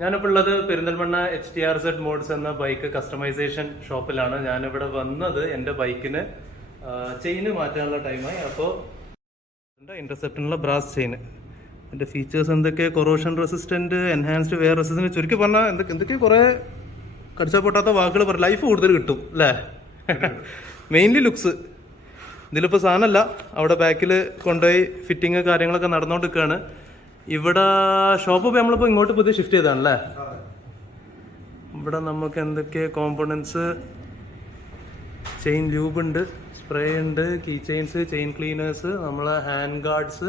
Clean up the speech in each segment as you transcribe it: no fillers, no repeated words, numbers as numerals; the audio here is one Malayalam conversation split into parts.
ഞാനിപ്പോൾ ഉള്ളത് പെരിന്തൽമണ്ണ HTRz Modz എന്ന ബൈക്ക് കസ്റ്റമൈസേഷൻ ഷോപ്പിലാണ്. ഞാനിവിടെ വന്നത് എൻ്റെ ബൈക്കിന് ചെയിന് മാറ്റാനുള്ള ടൈമായി. അപ്പോൾ ഇന്റർസെപ്റ്ററിനുള്ള ബ്രാസ് ചെയിൻ, എൻ്റെ ഫീച്ചേഴ്സ് എന്തൊക്കെ, corrosion resistant, enhanced wear resistant, ചുരുക്കി പറഞ്ഞാൽ എന്തൊക്കെ കുറേ കടിച്ചാൽ പൊട്ടാത്ത വാക്കുകൾ പറയും. ലൈഫ് കൂടുതൽ കിട്ടും അല്ലേ? Mainly looks. ഇതിലിപ്പോൾ സാധനമല്ല, അവിടെ ബാക്കിൽ കൊണ്ടുപോയി ഫിറ്റിങ് കാര്യങ്ങളൊക്കെ നടന്നുകൊണ്ടിരിക്കുകയാണ്. ഇവിടെ ഷോപ്പ് നമ്മളിപ്പോൾ ഇങ്ങോട്ട് പുതിയ ഷിഫ്റ്റ് ചെയ്താണല്ലേ. ഇവിടെ നമുക്ക് എന്തൊക്കെ കോമ്പണൻസ്, ചെയിൻ ലൂബ് ഉണ്ട്, സ്പ്രേ ഉണ്ട്, കീ ചെയിൻസ്, ചെയിൻ ക്ലീനേഴ്സ്, നമ്മളെ ഹാൻഡ് ഗാർഡ്സ്,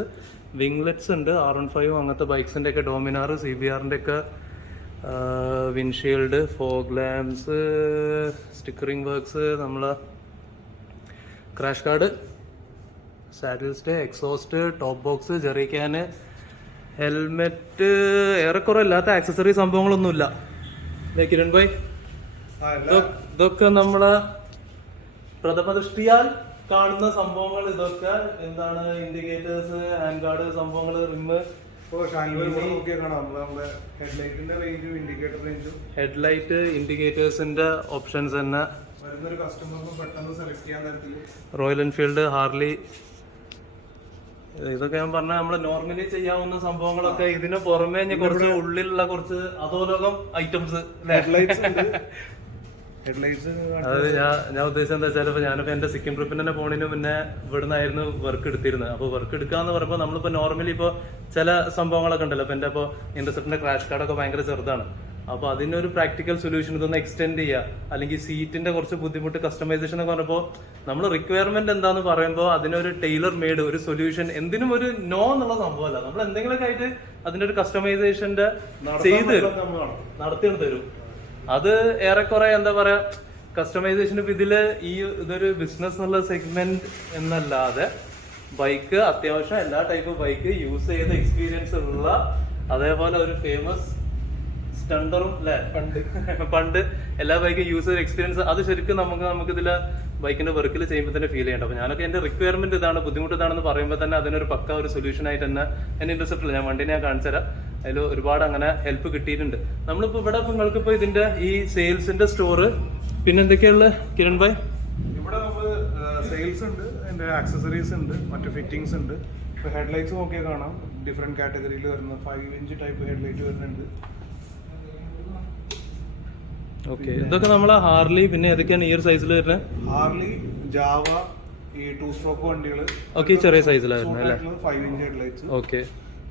വിംഗ്ലെറ്റ്സ് ഉണ്ട്, R15 അങ്ങനത്തെ ബൈക്സിൻ്റെ ഒക്കെ, ഡോമിനാർ, CBRൻ്റെ ഒക്കെ windshield, fog lamps, stickering works, നമ്മളെ crash guard, saddle stay, exhaust, top box, jerry can, helmet, ഏറെക്കുറെ ഇല്ലാത്ത ആക്സസറി സംഭവങ്ങളൊന്നുമില്ല. കിരൺ ഭായ്, ഇതൊക്കെ നമ്മളെ പ്രഥമ ദൃഷ്ടിയാൽ കാണുന്ന സംഭവങ്ങൾ. ഇതൊക്കെ എന്താണ്? ഇൻഡിക്കേറ്റേഴ്സ്, ഹാൻഡ് ഗാർഡ് സംഭവങ്ങൾ, റിമ്മ്, ഹെഡ്ലൈറ്റ്, ഇൻഡിക്കേറ്റേഴ്സിന്റെ ഓപ്ഷൻസ് തന്നെ. റോയൽ എൻഫീൽഡ്, ഹാർലി, ഇതൊക്കെ ഞാൻ പറഞ്ഞ നമ്മള് നോർമലി ചെയ്യാവുന്ന സംഭവങ്ങളൊക്കെ. ഇതിന് പുറമെ കുറച്ച് ഉള്ളിലുള്ള കുറച്ച് അധോലോകം ഐറ്റംസ്. അത് ഞാൻ ഉദ്ദേശിച്ചത് എന്താ വെച്ചാൽ, ഞാനിപ്പോ എന്റെ സിക്കിം ട്രിപ്പിന് തന്നെ പോണതിന് മുന്നേ ഇവിടുന്നായിരുന്നു വർക്ക് എടുത്തിരുന്നത്. അപ്പോൾ വർക്ക് എടുക്കാന്ന് പറയുമ്പോൾ നമ്മളിപ്പോ നോർമലി ഇപ്പോൾ ചില സംഭവങ്ങളൊക്കെ ഉണ്ടല്ലോ. ഇപ്പൊ എന്റെ ഇപ്പോൾ ഇന്റർസെപ്റ്ററിന്റെ ക്രാഷ് കാർഡൊക്കെ ഭയങ്കര ചെറുതാണ്. അപ്പോൾ അതിനൊരു പ്രാക്ടിക്കൽ സൊല്യൂഷൻ ഇതൊന്ന് എക്സ്റ്റെൻഡ് ചെയ്യുക, അല്ലെങ്കിൽ സീറ്റിന്റെ കുറച്ച് ബുദ്ധിമുട്ട്, കസ്റ്റമൈസേഷൻ എന്ന് പറഞ്ഞപ്പോൾ നമ്മൾ റിക്വയർമെന്റ് എന്താന്ന് പറയുമ്പോൾ അതിനൊരു ടൈലർ മെയ്ഡ് ഒരു സൊല്യൂഷൻ. എന്തിനും ഒരു നോ എന്നുള്ള സംഭവമല്ല, നമ്മൾ എന്തെങ്കിലുമൊക്കെ ആയിട്ട് അതിന്റെ ഒരു കസ്റ്റമൈസേഷന്റെ ചെയ്ത് തരും, നടത്തിയെടുത്ത് തരും. അത് ഏറെക്കുറെ എന്താ പറയാ, കസ്റ്റമൈസേഷൻ ഇപ്പൊ ഇതില് ഇതൊരു ബിസിനസ് എന്നുള്ള സെഗ്മെന്റ് എന്നല്ലാതെ ബൈക്ക് അത്യാവശ്യം എല്ലാ ടൈപ്പ് ബൈക്ക് യൂസ് ചെയ്ത എക്സ്പീരിയൻസ് ഉള്ള, അതേപോലെ ഒരു ഫേമസ് സ്റ്റണ്ടറും അല്ലെ, പണ്ട് എല്ലാ ബൈക്കും യൂസ് ചെയ്ത എക്സ്പീരിയൻസ്, അത് ശരിക്കും നമുക്ക് ഇതില് ബൈക്കിന്റെ വർക്കിൽ ചെയ്യുമ്പോൾ തന്നെ ഫീൽ ചെയ്യണ്ട. അപ്പൊ ഞാനൊക്കെ എന്റെ റിക്വയർമെന്റ് ഇതാണ്, ബുദ്ധിമുട്ട് ഇതാണെന്ന് പറയുമ്പോൾ തന്നെ അതിനൊരു പക്ക ഒരു സൊല്യൂഷൻ ആയിട്ട് തന്നെ എന്റെ ഇന്റർസെപ്റ്ററിൽ ഞാൻ വണ്ടി ഞാൻ കാണിച്ചു തരാം. അതിൽ ഒരുപാട് അങ്ങനെ ഹെൽപ്പ് കിട്ടിയിട്ടുണ്ട്. നമ്മളിപ്പോ ഇവിടെ നിങ്ങൾക്കിപ്പോ ഇതിന്റെ ഈ സെയിൽസിന്റെ സ്റ്റോറ് പിന്നെ എന്തൊക്കെയുള്ള കിരൺ ഭായ്? ഇവിടെ നമുക്ക് സെയിൽസ് ഉണ്ട്, അതിന്റെ ആക്സസറീസ് ഉണ്ട്, മറ്റു ഫിറ്റിംഗ്സ് ഉണ്ട്. ഇപ്പൊ ഹെഡ്ലൈറ്റ്സ് നോക്കിയാൽ കാണാം, ഡിഫറെന്റ് കാറ്റഗറിയിൽ വരുന്ന 5 ഇഞ്ച് ടൈപ്പ് ഹെഡ്ലൈറ്റ് വരുന്നുണ്ട്. ഓക്കെ, ഇതൊക്കെ നമ്മളെ ഹാർലി, പിന്നെ ഏതൊക്കെയാണ് ഈ ഒരു സൈസിൽ വരുന്നത്? ഹാർലി, ജാവ, ഈ 2 സ്ട്രോക്ക് വണ്ടികൾ ഓക്കെ, ചെറിയ സൈസിലായിരുന്നു അല്ലേ? 5 ഇഞ്ച് ഹെഡ്ലൈറ്റ്സ്. ഓക്കെ,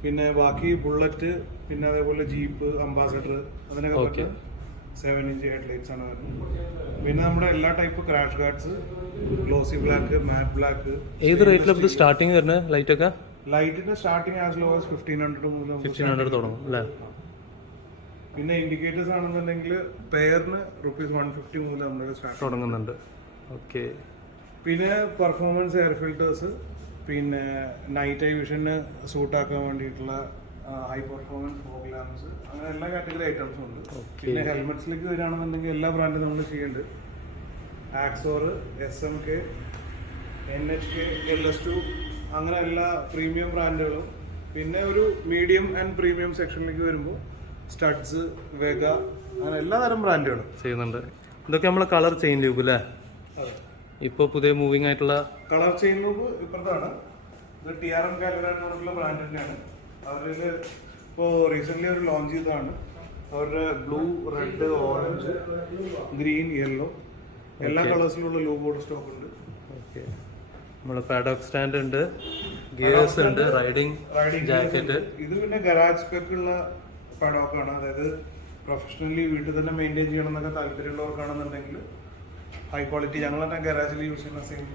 പിന്നെ ബാക്കി ബുള്ളറ്റ്, പിന്നെ അതേപോലെ ജീപ്പ്, അംബാസഡർ, അതിനൊക്കെ 7 ഇഞ്ച് ഹെഡ്ലൈറ്റ്സ് ആണ് വരുന്നത്. പിന്നെ നമ്മുടെ എല്ലാ type crash guards, glossy black, മാറ്റ് ബ്ലാക്ക്. ഏത് റേറ്റിലാണ് സ്റ്റാർട്ടിങ് വരുന്നത് ലൈറ്റ് ഒക്കെ? ലൈറ്റിന്റെ സ്റ്റാർട്ടിങ് ആസ് ലോ ആസ് 1500 മുതൽ 1500 തുടങ്ങും അല്ലേ? പിന്നെ ഇൻഡിക്കേറ്റേഴ്സ് ആണെന്നുണ്ടെങ്കിൽ പെയറിന് ₹150 മുതൽ നമ്മുടെ സ്റ്റാർട്ട് തുടങ്ങുന്നുണ്ട്. ഓക്കെ, പിന്നെ പെർഫോമൻസ് എയർ ഫിൽറ്റേഴ്സ്, പിന്നെ നൈറ്റ് ഐ വിഷന് സൂട്ടാക്കാൻ വേണ്ടിയിട്ടുള്ള ഹൈ പെർഫോമൻസ് ഫോഗ് ലാംപ്സ്, അങ്ങനെ എല്ലാ കാറ്റഗറി ഐറ്റംസും ഉണ്ട്. പിന്നെ ഹെൽമെറ്റ്സിലേക്ക് വരികയാണെന്നുണ്ടെങ്കിൽ എല്ലാ ബ്രാൻഡും നമ്മൾ ചെയ്യുന്നുണ്ട്. ആക്സോർ, SMK, NHK, LS2, അങ്ങനെ എല്ലാ പ്രീമിയം ബ്രാൻഡുകളും. പിന്നെ ഒരു മീഡിയം ആൻഡ് പ്രീമിയം സെക്ഷനിലേക്ക് വരുമ്പോൾ സ്റ്റഡ്സ്, വെഗ, അങ്ങനെ എല്ലാ തരം ബ്രാൻഡുകളും ചെയ്യുന്നുണ്ട്. ഇതൊക്കെ നമ്മളെ കളർ ചെയിൻ ലൂബ് അല്ലേ? ഇപ്പോൾ പുതിയ മൂവിങ് ആയിട്ടുള്ള കളർ ചെയിൻ ലൂബ് ഇപ്പുറത്താണ്. ഇത് TRM കാലിബ്രേറ്ററുള്ള ബ്രാൻഡ് തന്നെയാണ്. അവരിൽ ഇപ്പോൾ റീസെന്റ് അവർ ലോഞ്ച് ചെയ്തതാണ്. അവരുടെ blue, red, orange, green, yellow എല്ലാ കളേഴ്സിലുള്ള ലൂബോർഡ് സ്റ്റോക്ക് ഉണ്ട്. ഓക്കെ, നമ്മളെ പാഡോക്ക് സ്റ്റാൻഡ് ഉണ്ട്, ഗിയേഴ്സ് ഉണ്ട്, റൈഡിംഗ് ജാക്കറ്റ്. ഇത് പിന്നെ ഗരാജ് സ്പെക്ക് ഉള്ള പാഡോക്കാണ്. അതായത് പ്രൊഫഷണലി വീട്ടിൽ തന്നെ മെയിൻറ്റെയിൻ ചെയ്യണം എന്നൊക്കെ താല്പര്യമുള്ളവർക്കാണെന്നുണ്ടെങ്കിൽ ഹൈ ക്വാളിറ്റി ഞങ്ങൾ തന്നെ ഗരാജിൽ യൂസ് ചെയ്യുന്ന സെയിം.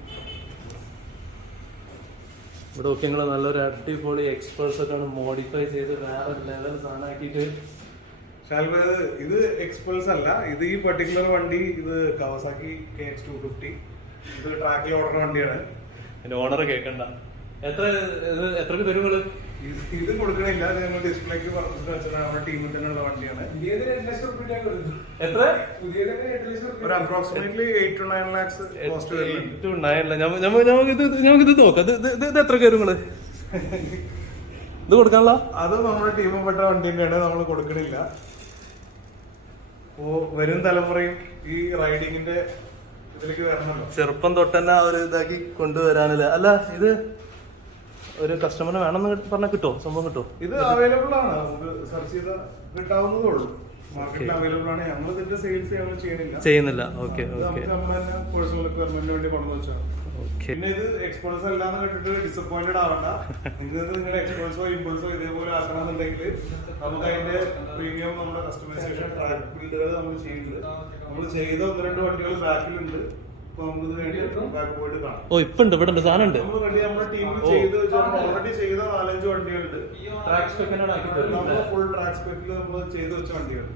ഇവിടെ നോക്കി നിങ്ങൾ നല്ലൊരു അടിപൊളി എക്സ്പേർട്സ് ഒക്കെ മോഡിഫൈ ചെയ്ത് വേറെ ലെവൽ സാധനമാക്കിയിട്ട്. ഇത് എക്സ്പേൾസ് അല്ല, ഇത് ഈ പർട്ടിക്കുലർ വണ്ടി ഇത് കവാസാക്കി KX250. ഇത് ട്രാക്കിൽ ഓടുന്ന വണ്ടിയാണ്. എന്റെ ഓണർ കേൾക്കണ്ട. എത്ര തരുങ്ങള്? ഇത് കൊടുക്കണില്ല, ഞങ്ങൾ ഡിസ്പ്ലേക്ക് പറഞ്ഞിട്ട് വെച്ചാൽ നമ്മുടെ ടീമിൽ തന്നെയുള്ള വണ്ടിയാണ്. എത്ര? ഒരു അപ്രോക്സിമേറ്റ്ലി 8 to 9 lakhs കോസ്റ്റ് വരുന്നുണ്ട്. നമുക്കിത് നോക്കാം. ഇത് എത്ര കയറുങ്ങള്? ഇത് കൊടുക്കാനുള്ള അത് നമ്മുടെ ടീമിൽ പെട്ട വണ്ടി തന്നെയാണ്, നമ്മൾ കൊടുക്കണില്ല. അപ്പോ വരും തലമുറയും ഈ റൈഡിങ്ങിന്റെ ഇതിലേക്ക് വരണല്ലോ. ചെറുപ്പം തൊട്ട് തന്നെ ഒരു ഇതാക്കി കൊണ്ടുവരാനില്ല. അല്ല ഇത് ഒരു കസ്റ്റമറിന് വേണമെന്ന് പറഞ്ഞാൽ കിട്ടുമോ? സംഭവം കിട്ടുമോ? ഇത് അവൈലബിൾ ആണ്, നമുക്ക് സെർച്ച് ചെയ്താൽ കിട്ടാവുന്നതേ ഉള്ളൂ. മാർക്കറ്റിൽ അവൈലബിൾ ആണ്. ഞങ്ങൾ ഇതിന്റെ സെയിൽസ് ഞങ്ങൾ ചെയ്യുന്നില്ല. ഓക്കെ നമുക്ക് നമ്മൾ തന്നെ പേഴ്സണൽ റിക്വയർമെന്റിന് വേണ്ടി കൊണ്ടു വെച്ചാൽ. പിന്നെ ഇത് എക്സ്പേർട്സ് അല്ലാന്ന് കേട്ടിട്ട് ഡിസപ്പോയിന്റഡ് ആവണ്ട. നിങ്ങൾക്ക് നിങ്ങളുടെ എക്സ്പേർട്സോ ഇമ്പൾസോ ഇതേപോലെ ആക്കണമെന്നുണ്ടെങ്കിൽ നമുക്ക് അതിന്റെ പ്രീമിയം നമ്മുടെ കസ്റ്റമൈസേഷൻ ട്രാക്ക് ബിൽഡുകൾ നമ്മൾ ചെയ്യുന്നുണ്ട്. നമ്മൾ ചെയ്ത 1-2 വണ്ടികൾ ബാക്കിലുണ്ട്. ബാക്ക് പോയിട്ട് കാണാം. ഓ ഇപ്പൊ ഉണ്ട്, ഇവിടെ ഉണ്ട്, സാധനം ഉണ്ട്. നമ്മുടെ ടീമിൽ ഓൾറെഡി ചെയ്ത 4-5 വണ്ടികളുണ്ട്. ഫുൾ ട്രാക്ക് സ്പെക്കിൽ നമ്മൾ ചെയ്ത് വെച്ച വണ്ടികളുണ്ട്.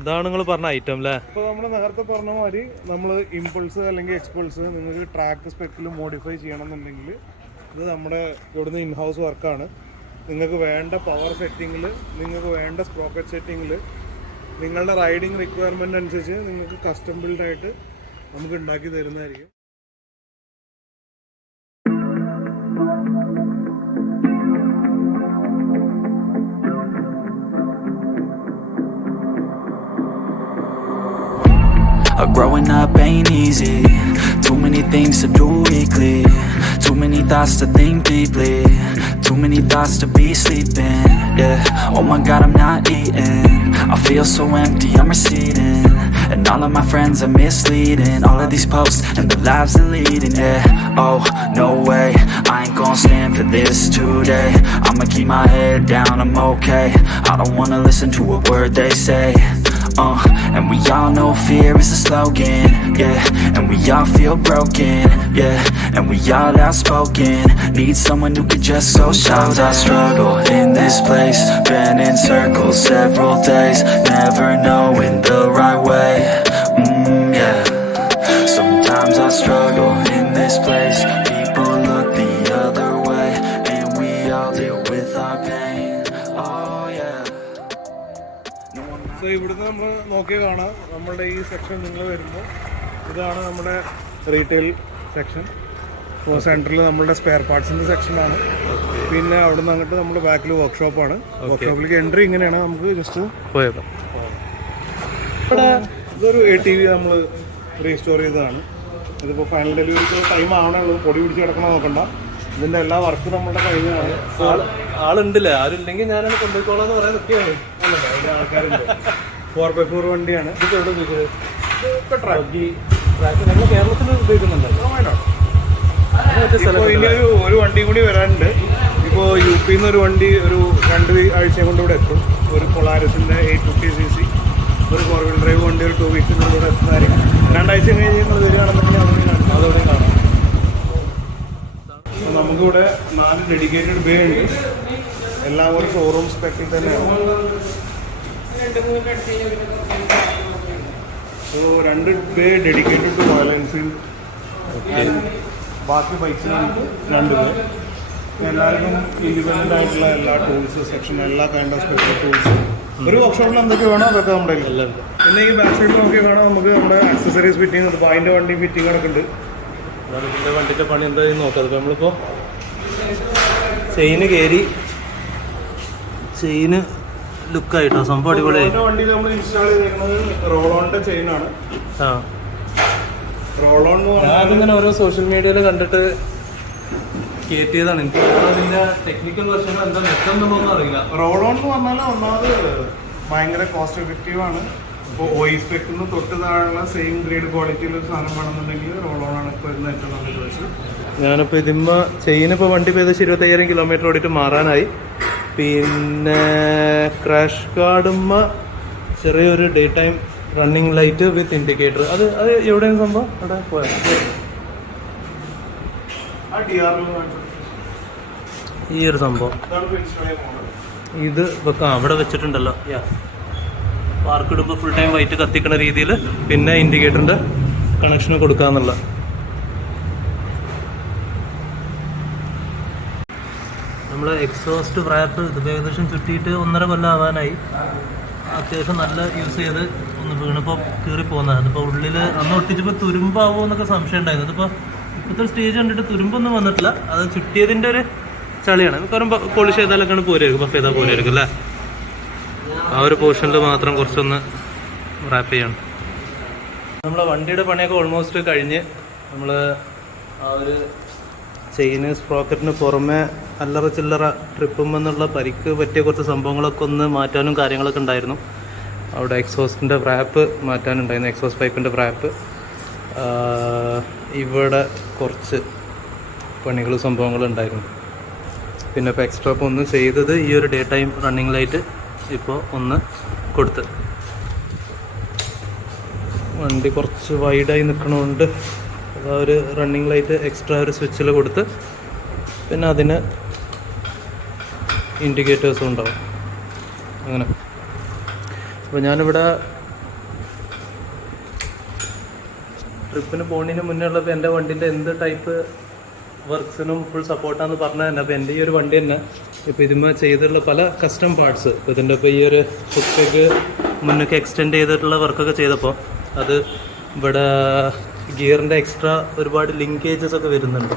ഇതാണ് നിങ്ങൾ പറഞ്ഞ ഐറ്റം അല്ലേ? ഇപ്പോൾ നമ്മൾ നേരത്തെ പറഞ്ഞ മാതിരി നമ്മൾ ഇമ്പൾസ് അല്ലെങ്കിൽ എക്സ്പൾസ് നിങ്ങൾക്ക് ട്രാക്ക് സ്പെക്കിൽ മോഡിഫൈ ചെയ്യണമെന്നുണ്ടെങ്കിൽ ഇത് നമ്മുടെ ഇവിടുന്ന് ഇൻഹൗസ് വർക്കാണ്. നിങ്ങൾക്ക് വേണ്ട പവർ സെറ്റിങ്ങിൽ, നിങ്ങൾക്ക് വേണ്ട സ്പ്രോക്കറ്റ് സെറ്റിങ്ങിൽ, നിങ്ങളുടെ റൈഡിങ് റിക്വയർമെന്റ് അനുസരിച്ച് നിങ്ങൾക്ക് കസ്റ്റം ബിൽഡായിട്ട് നമുക്ക് ഉണ്ടാക്കി തരുന്നതായിരിക്കും. Growing up ain't easy. Too many things to do weekly. Too many thoughts to think deeply. Too many thoughts to be sleeping. Yeah. Oh my God, I'm not eating. I feel so empty, I'm receding. And all of my friends are misleading. All of these posts and the lives they're leading. Yeah. Oh, no way, I ain't gon' stand for this today. I'ma keep my head down, I'm okay. I don't wanna listen to a word they say. And we all know fear is a slogan, yeah. And we all feel broken, yeah. And we all outspoken. Need someone who can just so shout. I struggle in this place, been in circles several days, never knowing the right way. Yeah. Sometimes I struggle in this place. People look the other way, and we all deal with our pain. Oh yeah. So ഇവിടുന്ന് നമ്മൾ നോക്കി കാണാം. നമ്മളുടെ ഈ സെക്ഷൻ നിങ്ങൾ വരുമ്പോൾ ഇതാണ് നമ്മുടെ റീറ്റെയിൽ സെക്ഷൻ. ഇപ്പോൾ സെൻറ്ററിൽ നമ്മളുടെ സ്പെയർ പാർട്സിൻ്റെ സെക്ഷനാണ്. പിന്നെ അവിടെ നിന്ന് അങ്ങോട്ട് നമ്മുടെ ബാക്കിൽ വർക്ക്ഷോപ്പാണ്. വർക്ക്ഷോപ്പിലേക്ക് എൻട്രി ഇങ്ങനെയാണ്. നമുക്ക് ജസ്റ്റ് പോയേക്കാം. ഇതൊരു ATV നമ്മൾ റീസ്റ്റോർ ചെയ്തതാണ്. ഇതിപ്പോൾ ഫൈനൽ ഡെലിവറിക്ക് ടൈം ആവണുള്ളൂ. പൊടി പിടിച്ച് കിടക്കണം നോക്കണ്ട. ഇതിൻ്റെ എല്ലാ വർക്ക് നമ്മുടെ കഴിഞ്ഞാണ്. ആളുണ്ടല്ലേ? ആരുണ്ടെങ്കിൽ ഞാനാണ് കൊണ്ടുപോയിക്കോളാന്ന് പറയാൻ നിൽക്കുകയാണ്. അതിൻ്റെ ആൾക്കാരുണ്ട്. 4x4 വണ്ടിയാണ്. ഇത് എവിടെ ഉപയോഗിക്കുന്നത്? ഞങ്ങൾ കേരളത്തിൽ ഉപയോഗിക്കുന്നുണ്ടല്ലോ. ഇപ്പോൾ ഇനി ഒരു വണ്ടി കൂടി വരാനുണ്ട്. ഇപ്പോൾ UP നിന്ന് ഒരു വണ്ടി ഒരു 2 ആഴ്ച കൊണ്ട് ഇവിടെ എത്തും. ഒരു പൊളാരസിൻ്റെ 850cc ഒരു 4-wheel ഡ്രൈവ് വണ്ടി ഒരു 2 വീക്സിനുള്ളിൽ ഇവിടെ എത്തുന്നതായിരിക്കും. 2 ആഴ്ച കഴിഞ്ഞ് നിങ്ങൾ വരികയാണെന്നുണ്ടെങ്കിൽ അതോടെ കാണാം. നമുക്കിവിടെ 4 ഡെഡിക്കേറ്റഡ് ബേ ഉണ്ട്. എല്ലാവരും ഷോറൂം സ്പെക്കിൽ തന്നെയാണ്. 2 bay dedicated to Royal Enfield. ബാക്കി ബൈക്സിനാണ് 2 ബേ. എല്ലാവർക്കും ഇൻഡിപെൻഡൻ്റ് ആയിട്ടുള്ള എല്ലാ ടൂൾസ് സെക്ഷൻ, എല്ലാ കൈൻഡ് ഓഫ് സ്പെഷ്യൽ ടൂൾസ് ഒരു വർക്ക്ഷോപ്പിൽ എന്തൊക്കെ വേണോ അതൊക്കെ നമ്മുടെ എല്ലാം. പിന്നെ ഈ ബാക്ക് സൈഡിൽ നോക്കി വേണം നമുക്ക് നമ്മുടെ ആക്സസറീസ് ഫിറ്റിംഗ്. ഇപ്പോൾ അതിൻ്റെ വണ്ടി ഫിറ്റിംഗ് നടക്കുന്നുണ്ട്. ഇതിൻ്റെ വണ്ടിൻ്റെ പണി എന്തായാലും നോക്കാം. അതിപ്പോൾ നമ്മളിപ്പോൾ ചെയിന് കയറി ചെയിന് ലുക്കായിട്ടോ സംഭവം അടിപൊളിയായി. വണ്ടിയിൽ നമ്മൾ ഇൻസ്റ്റാൾ ചെയ്തിരിക്കുന്നത് റോളോണിന്റെ ചെയിനാണ്. റോളോൺ ഞാനിങ്ങനെ ഓരോ സോഷ്യൽ മീഡിയയിൽ കണ്ടിട്ട് കയറ്റിയതാണ്. എനിക്ക് അതിൻ്റെ ടെക്നിക്കൽ വെർഷൻ എന്താ നെറ്റൊന്നും അറിയില്ല. റോളോൺ എന്ന് പറഞ്ഞാൽ ഒന്നാമത് ഭയങ്കര കോസ്റ്റ് എഫക്റ്റീവാണ്. ഇപ്പോൾ ഓയിൽ സ്പെക്കിന്ന് തൊട്ട് താഴെയുള്ള സെയിം ഗ്രേഡ് ക്വാളിറ്റിയിൽ ഒരു സാധനം വേണമെന്നുണ്ടെങ്കിൽ റോളോണാണ് ഇപ്പോൾ വരുന്ന ഏറ്റവും നല്ല ചോയ്സ്. ഞാനിപ്പോൾ ഇതിന്മ ചെയിനിപ്പോൾ വണ്ടി ഇപ്പോൾ ഏകദേശം 25,000 കിലോമീറ്റർ ഓടിയിട്ട് മാറാനായി. പിന്നെ ക്രാഷ് കാർഡുമ്മ ചെറിയൊരു ഡേ ടൈം റണ്ണിങ് ലൈറ്റ് വിത്ത് ഇൻഡിക്കേറ്റർ. അത് എവിടെയാണ് സംഭവം? അവിടെ പോയാൽ ഈ ഒരു സംഭവം ഇത് വെക്കാം. അവിടെ വെച്ചിട്ടുണ്ടല്ലോ. പാർക്ക് ഇടുമ്പോൾ ഫുൾ ടൈം വൈറ്റ് കത്തിക്കുന്ന രീതിയിൽ പിന്നെ ഇൻഡിക്കേറ്ററിൻ്റെ കണക്ഷൻ കൊടുക്കാന്നുള്ള. നമ്മൾ എക്സോസ്റ്റ് റാപ്പ് ഇത് ഏകദേശം ചുറ്റിയിട്ട് 1.5 കൊല്ലം ആവാനായി. അത്യാവശ്യം നല്ല യൂസ് ചെയ്ത് ഒന്ന് വീണിപ്പോൾ കീറിപ്പോകുന്നത്. അതിപ്പോൾ ഉള്ളിൽ അന്ന് ഒട്ടിച്ചപ്പോൾ തുരുമ്പാവോ എന്നൊക്കെ സംശയം ഉണ്ടായിരുന്നു. ഇതിപ്പോൾ ഇപ്പോഴത്തെ സ്റ്റേജ് കണ്ടിട്ട് തുരുമ്പൊന്നും വന്നിട്ടില്ല. അത് ചുറ്റിയതിൻ്റെ ഒരു ചളിയാണ്. മിക്കവാറും പോളിഷ് ചെയ്താലൊക്കെയാണ് പോരായിരിക്കും, ബഫ് ചെയ്താൽ പോരായിരിക്കും അല്ലേ. ആ ഒരു പോർഷനിൽ മാത്രം കുറച്ചൊന്ന് റാപ്പ് ചെയ്യണം. നമ്മളെ വണ്ടിയുടെ പണിയൊക്കെ ഓൾമോസ്റ്റ് കഴിഞ്ഞ് നമ്മൾ ആ ഒരു ചെയിന് സ്പ്രോക്കറ്റിന് പുറമെ അല്ലറ ചില്ലറ ട്രിപ്പുമെന്നുള്ള പരിക്ക് പറ്റിയ കുറച്ച് സംഭവങ്ങളൊക്കെ ഒന്ന് മാറ്റാനും കാര്യങ്ങളൊക്കെ ഉണ്ടായിരുന്നു. അവിടെ എക്സോസ്റ്റിൻ്റെ റാപ്പ് മാറ്റാനുണ്ടായിരുന്നു, എക്സോസ്റ്റ് പൈപ്പിൻ്റെ റാപ്പ്. ഇവിടെ കുറച്ച് പണികൾ സംഭവങ്ങളുണ്ടായിരുന്നു. പിന്നെ ഇപ്പോൾ എക്സ്ട്രാ ഇപ്പോൾ ഒന്ന് ചെയ്തത് ഈ ഒരു ഡേ ടൈം റണ്ണിങ് ലൈറ്റ് ഇപ്പോൾ ഒന്ന് കൊടുത്ത്. വണ്ടി കുറച്ച് വൈഡായി നിൽക്കണതുകൊണ്ട് അതാ ഒരു റണ്ണിങ് ലൈറ്റ് എക്സ്ട്രാ ഒരു സ്വിച്ചിൽ കൊടുത്ത്, പിന്നെ അതിന് ഇൻഡിക്കേറ്റേഴ്സും ഉണ്ടാവും അങ്ങനെ. അപ്പോൾ ഞാനിവിടെ ട്രിപ്പിന് പോകുന്നതിന് മുന്നേ ഉള്ളപ്പോൾ എൻ്റെ വണ്ടീൻ്റെ എന്ത് ടൈപ്പ് വർക്ക്സിനും ഫുൾ സപ്പോർട്ടാന്ന് പറഞ്ഞാൽ തന്നെ. അപ്പോൾ എൻ്റെ ഈ ഒരു വണ്ടി തന്നെ ഇപ്പോൾ ഇതിന്മേൽ ചെയ്തിട്ടുള്ള പല കസ്റ്റം പാർട്സ്, ഇപ്പോൾ ഇതിൻ്റെ ഇപ്പോൾ ഈ ഒരു ഫുഡ് പെഗ് മുന്നൊക്കെ എക്സ്റ്റെൻഡ് ചെയ്തിട്ടുള്ള വർക്കൊക്കെ ചെയ്തപ്പോൾ അത് ഇവിടെ ഗിയറിൻ്റെ എക്സ്ട്രാ ഒരുപാട് ലിങ്കേജസ് ഒക്കെ വരുന്നുണ്ട്,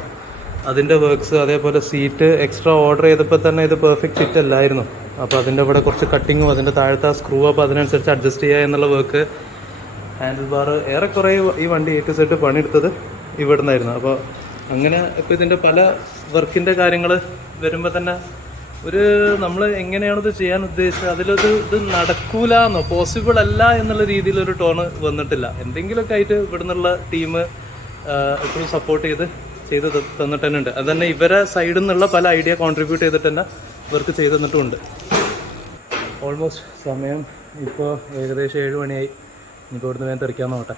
അതിൻ്റെ വർക്ക്സ്. അതേപോലെ സീറ്റ് എക്സ്ട്രാ ഓർഡർ ചെയ്തപ്പോൾ തന്നെ ഇത് പെർഫെക്റ്റ് ഫിറ്റ് അല്ലായിരുന്നു. അപ്പോൾ അതിൻ്റെ ഇവിടെ കുറച്ച് കട്ടിങ്ങും അതിൻ്റെ താഴത്തെ സ്ക്രൂ അപ്പോൾ അതിനനുസരിച്ച് അഡ്ജസ്റ്റ് ചെയ്യുക എന്നുള്ള വർക്ക്. ഹാൻഡിൽ ബാർ ഏറെക്കുറെ ഈ വണ്ടി A to Z പണിയെടുത്തത് ഇവിടെ നിന്നായിരുന്നു. അപ്പോൾ അങ്ങനെ ഇപ്പോൾ ഇതിൻ്റെ പല വർക്കിൻ്റെ കാര്യങ്ങൾ വരുമ്പോൾ തന്നെ ഒരു നമ്മൾ എങ്ങനെയാണിത് ചെയ്യാൻ ഉദ്ദേശിച്ചത് അതിലൊരു ഇത് നടക്കൂലെന്നോ പോസിബിൾ അല്ല എന്നുള്ള രീതിയിലൊരു ടോണ് വന്നിട്ടില്ല. എന്തെങ്കിലുമൊക്കെ ആയിട്ട് ഇവിടെ നിന്നുള്ള ടീം എപ്പോഴും സപ്പോർട്ട് ചെയ്ത് തന്നിട്ട് തന്നെ ഉണ്ട്. അത് തന്നെ ഇവരെ സൈഡിൽ നിന്നുള്ള പല ഐഡിയ കോൺട്രിബ്യൂട്ട് ചെയ്തിട്ട് തന്നെ വർക്ക് ചെയ്ത് തന്നിട്ടുമുണ്ട്. ഓൾമോസ്റ്റ് സമയം ഇപ്പോൾ ഏകദേശം 7 മണിയായി. ഇനിയിപ്പോൾ ഇവിടുന്ന് വേഗം തെറിക്കാൻ നോട്ടെ.